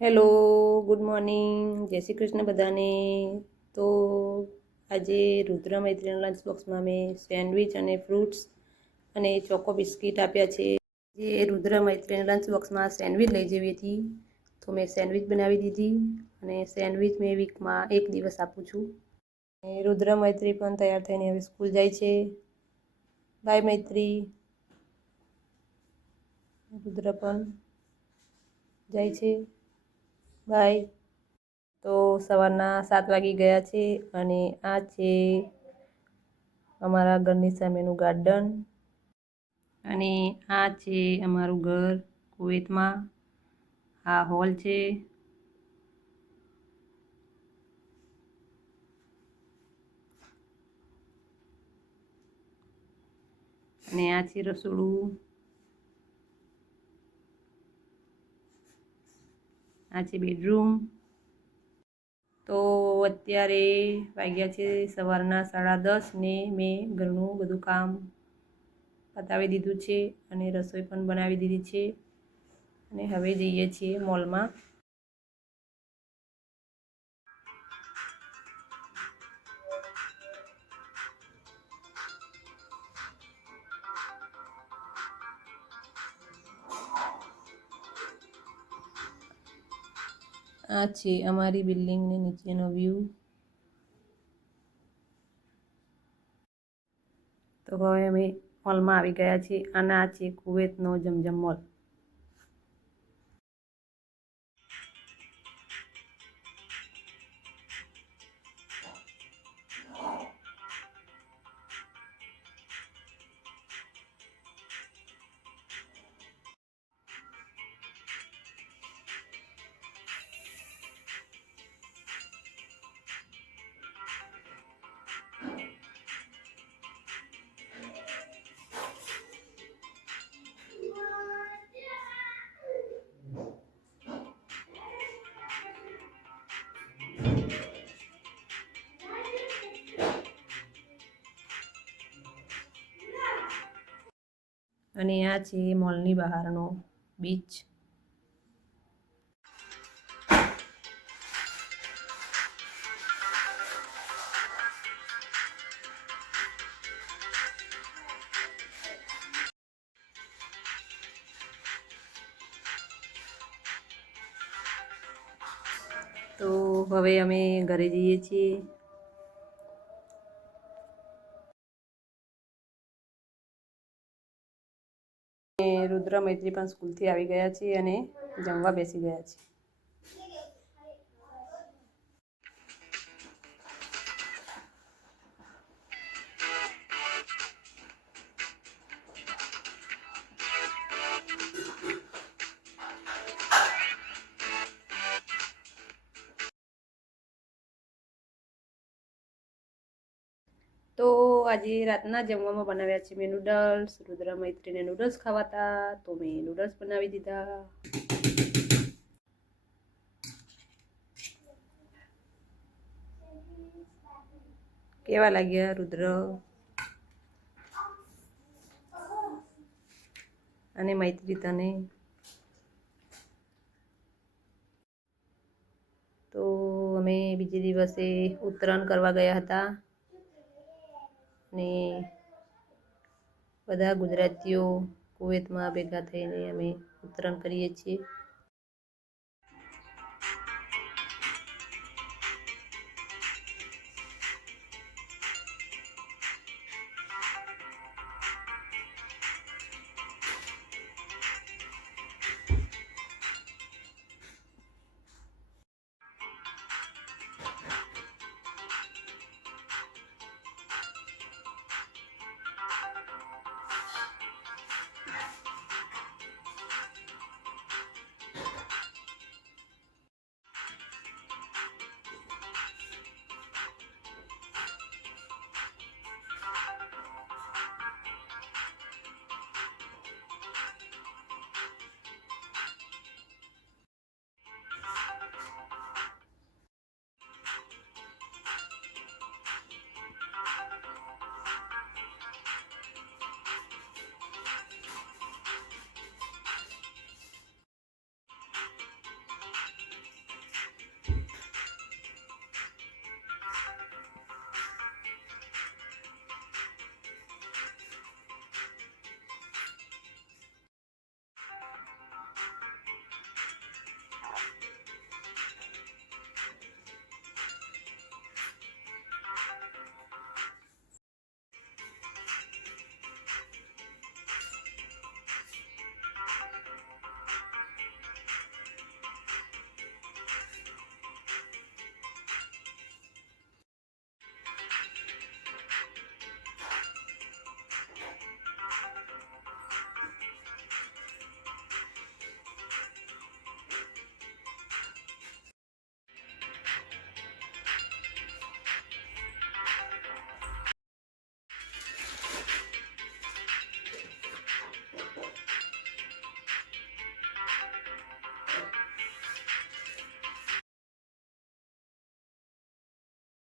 Hello, good morning, જય શ્રી કૃષ્ણ બધાને. તો આજે રુદ્ર મૈત્રીના લંચ બોક્સમાં મેં સેન્ડવિચ અને ફ્રૂટ્સ અને ચોકો બિસ્કિટ આપ્યા છે. જે રુદ્ર મૈત્રીના લંચ બોક્સમાં સેન્ડવિચ લઈ જવી હતી, તો મેં સેન્ડવિચ બનાવી દીધી અને સેન્ડવિચ મેં વીકમાં એક દિવસ આપું છું. રુદ્ર મૈત્રી પણ તૈયાર થઈને હવે સ્કૂલ જાય છે. બાય મૈત્રી. રુદ્ર પણ જાય છે. બાય. તો સવારના 7 વાગી ગયા છે અને આ છે અમારા ઘરની સામેનું ગાર્ડન અને આ છે અમારું ઘર કુવેતમાં. આ હોલ છે અને આ છે રસોડું. આ છે બેડરૂમ. તો અત્યારે વાગ્યા છે સવારના 10:30 ને મેં ઘરનું બધું કામ પતાવી દીધું છે અને રસોઈ પણ બનાવી દીધી છે અને હવે જઈએ છીએ મોલમાં. આ છે અમારી બિલ્ડિંગની નીચેનો વ્યૂ. તો હવે અમે મોલમાં આવી ગયા છીએ અને આ છે કુવેતનો જમજમ મોલ. અને આ છે મોલની બહારનો બીચ. તો હવે અમે ઘરે જઈએ છીએ. રુદ્ર મૈત્રી પણ સ્કૂલથી આવી ગયા છે અને જમવા બેસી ગયા છે. તો આજે રાતના જમવામાં બનાવ્યા છે મેં નૂડલ્સ. રુદ્ર મૈત્રીને નૂડલ્સ ખાવાતા તો મેં નૂડલ્સ બનાવી દીધા. કેવા લાગ્યા રુદ્ર અને મૈત્રી તને? તો અમે બીજે દિવસે ઉત્તરાયણ કરવા ગયા હતા ને બધા ગુજરાતીઓ કુવેતમાં ભેગા થઈને અમે ઉત્તરાયણ કરીએ છીએ.